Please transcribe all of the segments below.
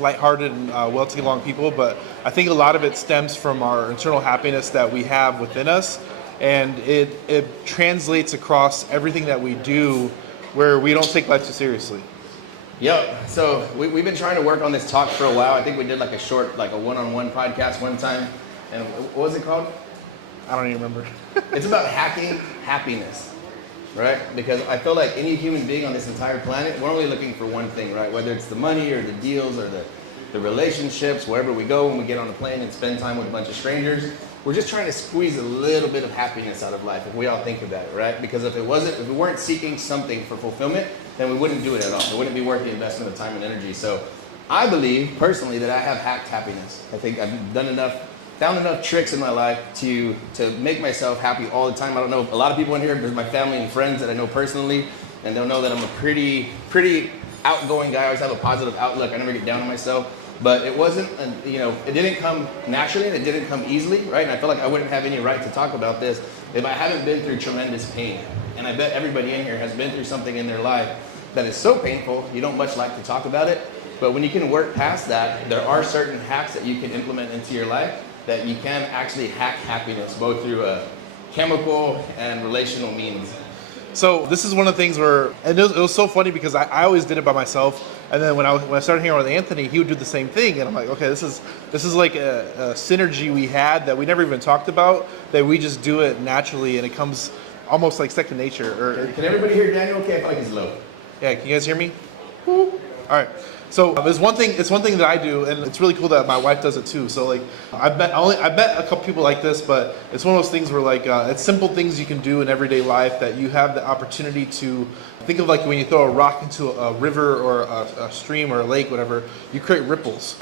lighthearted and well to get along people, but I think a lot of it stems from our internal happiness that we have within us, and it translates across everything that we do, where we don't take life too seriously. Yep. So we've been trying to work on this talk for a while. I think we did like a short, like a one-on-one podcast one time. And what was it called? I don't even remember. It's about hacking happiness, right? Because I feel like any human being on this entire planet, we're only looking for one thing, right? Whether it's the money or the deals or the relationships, wherever we go when we get on a plane and spend time with a bunch of strangers, we're just trying to squeeze a little bit of happiness out of life, if we all think about it, right? Because if we weren't seeking something for fulfillment, then we wouldn't do it at all. It wouldn't be worth the investment of time and energy. So I believe personally that I have hacked happiness. I think I've found enough tricks in my life to make myself happy all the time. I don't know, a lot of people in here, there's my family and friends that I know personally, and they'll know that I'm a pretty outgoing guy. I always have a positive outlook. I never get down on myself. But it wasn't, it didn't come naturally and it didn't come easily, right? And I feel like I wouldn't have any right to talk about this if I haven't been through tremendous pain. And I bet everybody in here has been through something in their life that is so painful, you don't much like to talk about it. But when you can work past that, there are certain hacks that you can implement into your life that you can actually hack happiness, both through a chemical and relational means. So this is one of the things where, and it was so funny because I always did it by myself, and then when I started hanging out with Anthony, he would do the same thing, and I'm like, okay, this is like a synergy we had that we never even talked about, that we just do it naturally, and it comes almost like second nature. Can everybody hear Daniel? Okay, I feel like he's low. Yeah, can you guys hear me? All right. So it's one thing that I do, and it's really cool that my wife does it too. So like I've met a couple people like this, but it's one of those things where like it's simple things you can do in everyday life that you have the opportunity to think of, like when you throw a rock into a river or a stream or a lake, whatever, you create ripples.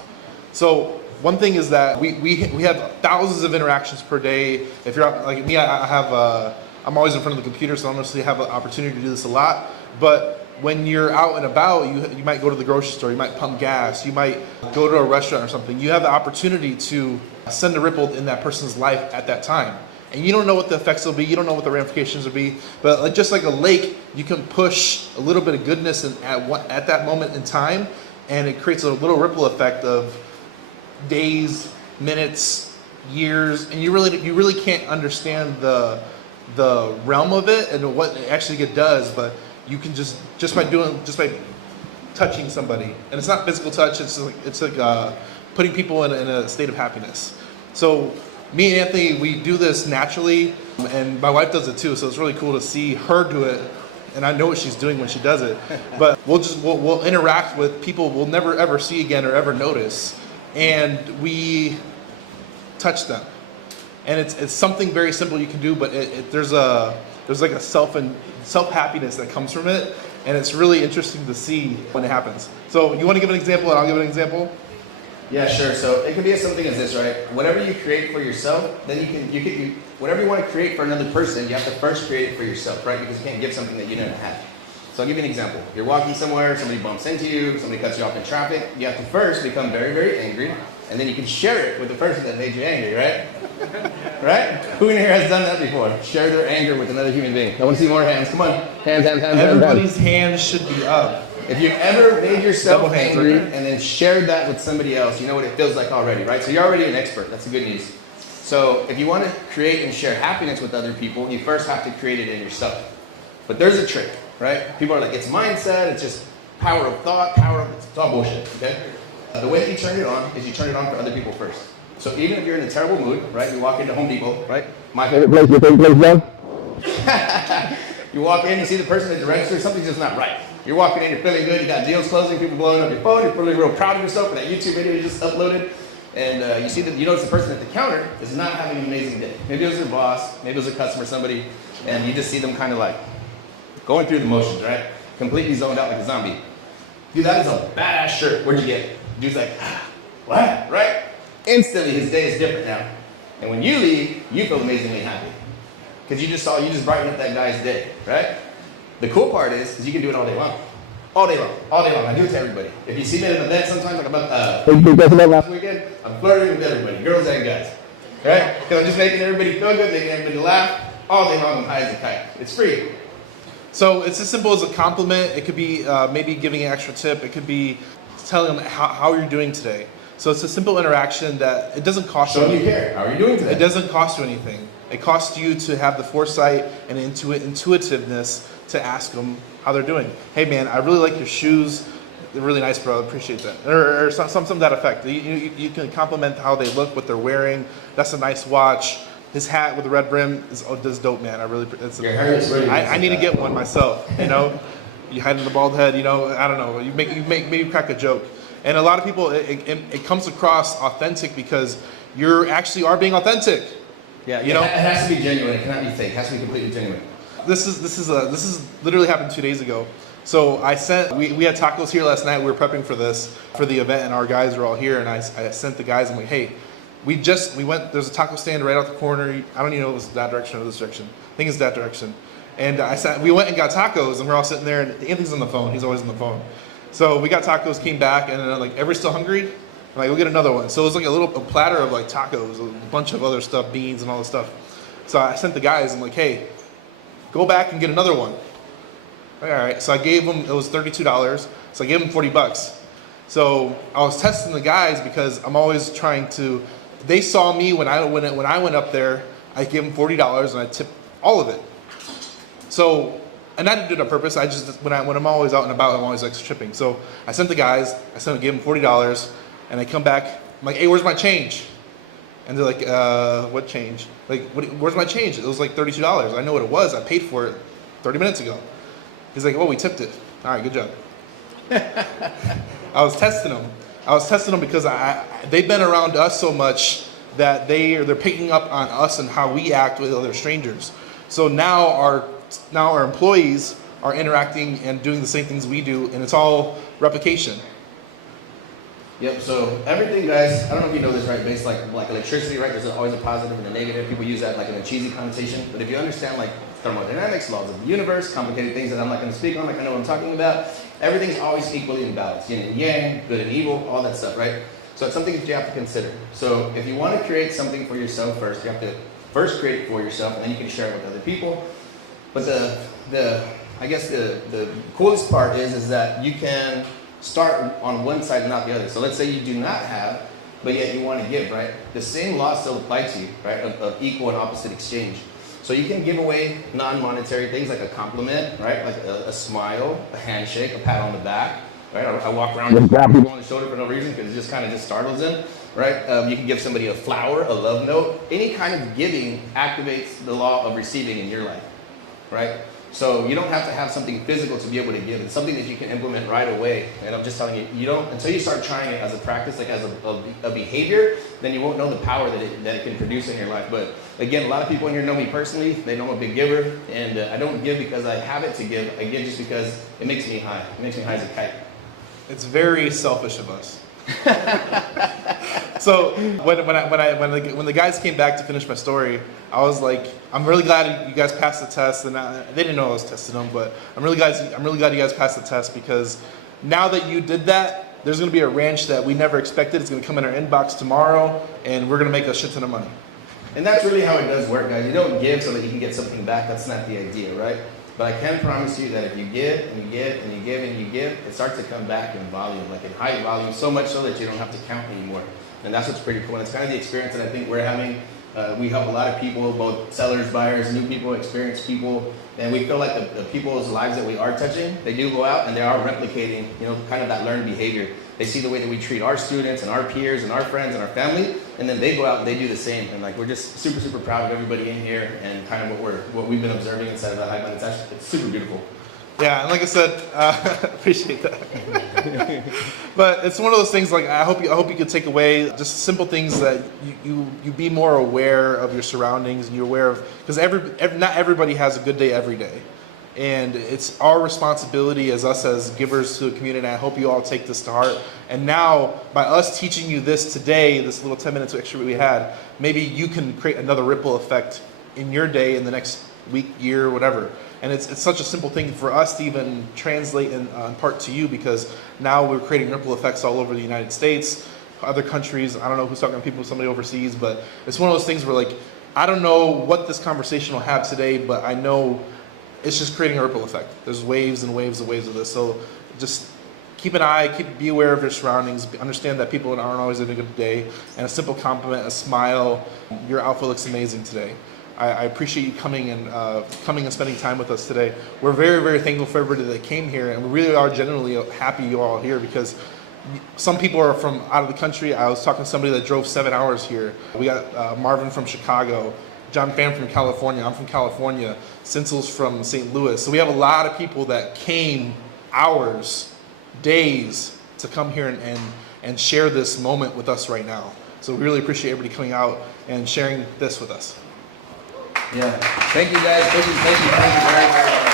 So one thing is that we have thousands of interactions per day. If you're like me, I'm always in front of the computer, so I honestly have an opportunity to do this a lot. But when you're out and about, you might go to the grocery store, you might pump gas, you might go to a restaurant or something. You have the opportunity to send a ripple in that person's life at that time. And you don't know what the effects will be, you don't know what the ramifications will be, but just like a lake, you can push a little bit of goodness at that moment in time, and it creates a little ripple effect of days, minutes, years, and you really can't understand the realm of it and what it actually does, but you can just by touching somebody, and it's not physical touch. It's like putting people in a state of happiness. So me and Anthony, we do this naturally, and my wife does it too. So it's really cool to see her do it, and I know what she's doing when she does it. But we'll interact with people we'll never ever see again or ever notice, and we touch them. And it's something very simple you can do, but there's like a self happiness that comes from it, and it's really interesting to see when it happens. So you want to give an example, and I'll give an example? Yeah, sure. So it could be as something as this, right? Whatever you create for yourself, then you whatever you want to create for another person, you have to first create it for yourself, right? Because you can't give something that you never had. So I'll give you an example. You're walking somewhere, somebody bumps into you, somebody cuts you off in traffic. You have to first become very, very angry, and then you can share it with the person that made you angry, right? Right? Who in here has done that before? Share their anger with another human being. I want to see more hands. Come on. Hands. Everybody's hands should be up. If you've ever made yourself angry and then shared that with somebody else, you know what it feels like already, right? So you're already an expert. That's the good news. So if you want to create and share happiness with other people, you first have to create it in yourself. But there's a trick, right? People are like, it's mindset, it's just power of thought, it's all bullshit, okay? The way that you turn it on is you turn it on for other people first. So even if you're in a terrible mood, right? You walk into Home Depot, right? My favorite place, your favorite place, bro? You walk in, you see the person at the register, something's just not right. You're walking in, you're feeling good, you got deals closing, people blowing up your phone, you're feeling real proud of yourself for that YouTube video you just uploaded, and you notice the person at the counter is not having an amazing day. Maybe it was their boss, maybe it was a customer, somebody, and you just see them kind of like going through the motions, right? Completely zoned out like a zombie. Dude, that is a badass shirt. Where'd you get it? Dude's like, what? Right? Instantly, his day is different now. And when you leave, you feel amazingly happy. Because you just brightened up that guy's day, right? The cool part is you can do it all day long. All day long. I do it to everybody. If you see me at an event sometimes, like about last weekend, I'm flirting with everybody, girls and guys. Right? Because I'm just making everybody feel good, making everybody laugh. All day long, I'm high as a kite. It's free. So it's as simple as a compliment. It could be maybe giving an extra tip. It could be telling them how you're doing today. So it's a simple interaction that it doesn't cost Show you. you care. How are you doing today? It doesn't cost you anything. It costs you to have the foresight and intuitiveness to ask them how they're doing. Hey man, I really like your shoes. They're really nice, bro. I appreciate that. Or something to that effect. You can compliment how they look, what they're wearing. That's a nice watch. His hat with the red brim is dope, man. I need to get one myself. You know, you hide in the bald head. You know, I don't know. You maybe crack a joke. And a lot of people, it comes across authentic because you actually are being authentic. Yeah, you know, it has to be genuine. It cannot be fake. It has to be completely genuine. This is literally happened 2 days ago. So we had tacos here last night. We were prepping for the event, and our guys were all here. And I sent the guys. I'm like, hey, we went. There's a taco stand right out the corner. I don't even know if it was that direction or this direction. I think it's that direction. And we went and got tacos, and we're all sitting there. And Anthony's on the phone. He's always on the phone. So we got tacos, came back, and then I'm like, everybody's still hungry? I'm like, we'll get another one. So it was like a platter of like tacos, a bunch of other stuff, beans and all this stuff. So I sent the guys. I'm like, hey, go back and get another one. All right, so I gave them, it was $32, so I gave them $40. So I was testing the guys because I'm always trying to, they saw me when I went up there, I gave them $40 and I tipped all of it. So, and I didn't do it on purpose, I just, when I'm always out and about, I'm always extra tipping. So I sent the guys, gave them $40, and I come back, I'm like, hey, where's my change? And they're like, what change? Like, where's my change? It was like $32. I know what it was, I paid for it 30 minutes ago. He's like, oh, we tipped it. All right, good job. I was testing them because they've been around us so much that they're picking up on us and how we act with other strangers. So now our employees are interacting and doing the same things we do, and it's all replication. Yep, so everything, guys, I don't know if you know this, right, based like electricity, right, there's always a positive and a negative. People use that like in a cheesy connotation, but if you understand like thermodynamics, laws of the universe, complicated things that I'm not going to speak on, like I know what I'm talking about, everything's always equally in balance, yin and yang, good and evil, all that stuff, right? So it's something that you have to consider. So if you want to create something for yourself first, you have to first create it for yourself, and then you can share it with other people. But I guess the coolest part is that you can start on one side and not the other. So let's say you do not have, but yet you want to give, right? The same laws still apply to you, right? Of equal and opposite exchange. So you can give away non-monetary things like a compliment, right? Like a smile, a handshake, a pat on the back, right? I walk around and grab people on the shoulder for no reason because it just kind of just startles them, right? You can give somebody a flower, a love note. Any kind of giving activates the law of receiving in your life, right? So you don't have to have something physical to be able to give. It's something that you can implement right away. And I'm just telling you, you don't, until you start trying it as a practice, like as a behavior, then you won't know the power that it can produce in your life. But again, a lot of people in here know me personally. They know I'm a big giver. And I don't give because I have it to give. I give just because it makes me high. It makes me high as a kite. It's very selfish of us. So when the guys came back to finish my story, I was like, I'm really glad you guys passed the test, and they didn't know I was testing them, but I'm really glad you guys passed the test, because now that you did that, there's going to be a ranch that we never expected. It's going to come in our inbox tomorrow, and we're going to make a shit ton of money. And that's really how it does work, guys. You don't give so that you can get something back. That's not the idea, right? But I can promise you that if you give and you give and you give and you give, it starts to come back in volume, like in high volume, so much so that you don't have to count anymore. And that's what's pretty cool. And it's kind of the experience that I think we're having. We help a lot of people, both sellers, buyers, new people, experienced people. And we feel like the people's lives that we are touching, they do go out and they are replicating, kind of that learned behavior. They see the way that we treat our students and our peers and our friends and our family, and then they go out and they do the same. And like, we're just super, super proud of everybody in here and kind of what we've been observing inside of the Highland. It's super beautiful. Yeah, and like I said, appreciate that. But it's one of those things. Like I hope you could take away just simple things that you be more aware of your surroundings, and you're aware of, because not everybody has a good day every day, and it's our responsibility as givers to the community. And I hope you all take this to heart. And now, by us teaching you this today, this little 10 minutes extra we had, maybe you can create another ripple effect in your day, in the next week, year, whatever. And it's such a simple thing for us to even translate and impart to you, because now we're creating ripple effects all over the United States, other countries. I don't know who's talking to people, somebody overseas, but it's one of those things where, like, I don't know what this conversation will have today, but I know it's just creating a ripple effect. There's waves and waves and waves of this. So just keep an eye, be aware of your surroundings, understand that people aren't always having a good day, and a simple compliment, a smile, your outfit looks amazing today. I appreciate you coming and spending time with us today. We're very, very thankful for everybody that came here, and we really are genuinely happy you're all here, because some people are from out of the country. I was talking to somebody that drove 7 hours here. We got Marvin from Chicago, John Pham from California, I'm from California, Cincel's from St. Louis. So we have a lot of people that came hours, days to come here and share this moment with us right now. So we really appreciate everybody coming out and sharing this with us. Yeah. Thank you guys. Thank you very, very much.